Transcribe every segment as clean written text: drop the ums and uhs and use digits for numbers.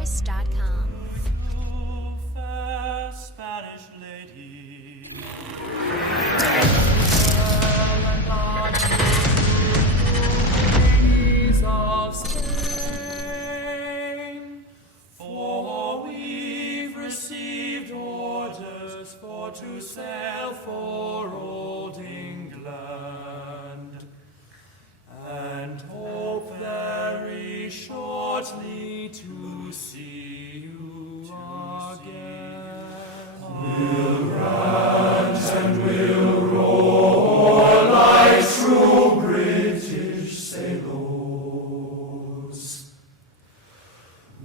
Motifs.com. Oh, fair Spanish lady. Ladies of Spain, for we've received orders for to sail for old England, and hope very shortly to see you again. We'll rant and we'll roar like true British sailors.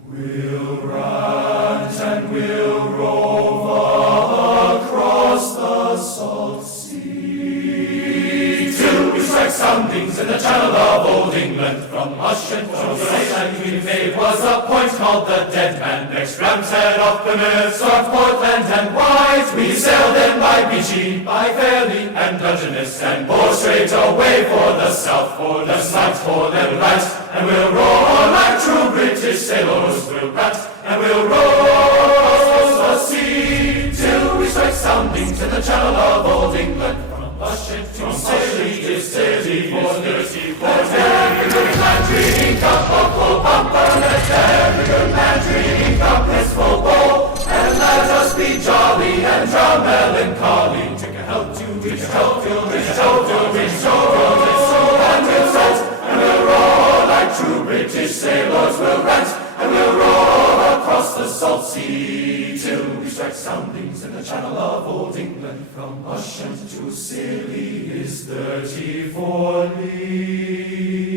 We'll rant and we'll rove across the salt sea, till we strike soundings in the channel of old England. From Ushant to the land we made was a point called the Dead Man. Next Ramshead off Plymouth, Storm, Portland and Wise, we sailed in by Beachy, by Fairley and Dungeness, and bore straight away for the south, for the south, for them rant, and we'll roar like true British sailors. We'll rant and we'll roar across the sea, till we strike soundings in the channel of old England. From Ushant to Scilly is 34, 34, every good man drink up a full bumper, let every good man drink up his full bowl, and let us be jolly and drown melancholy. Drink a health to reach a health, reach a health, reach a soul, and we'll set, and we'll roar like true British sailors. We'll rant, and we'll roar across the salt sea, till we strike soundings in the channel of old England. From Ushant to Scilly is 34 leagues.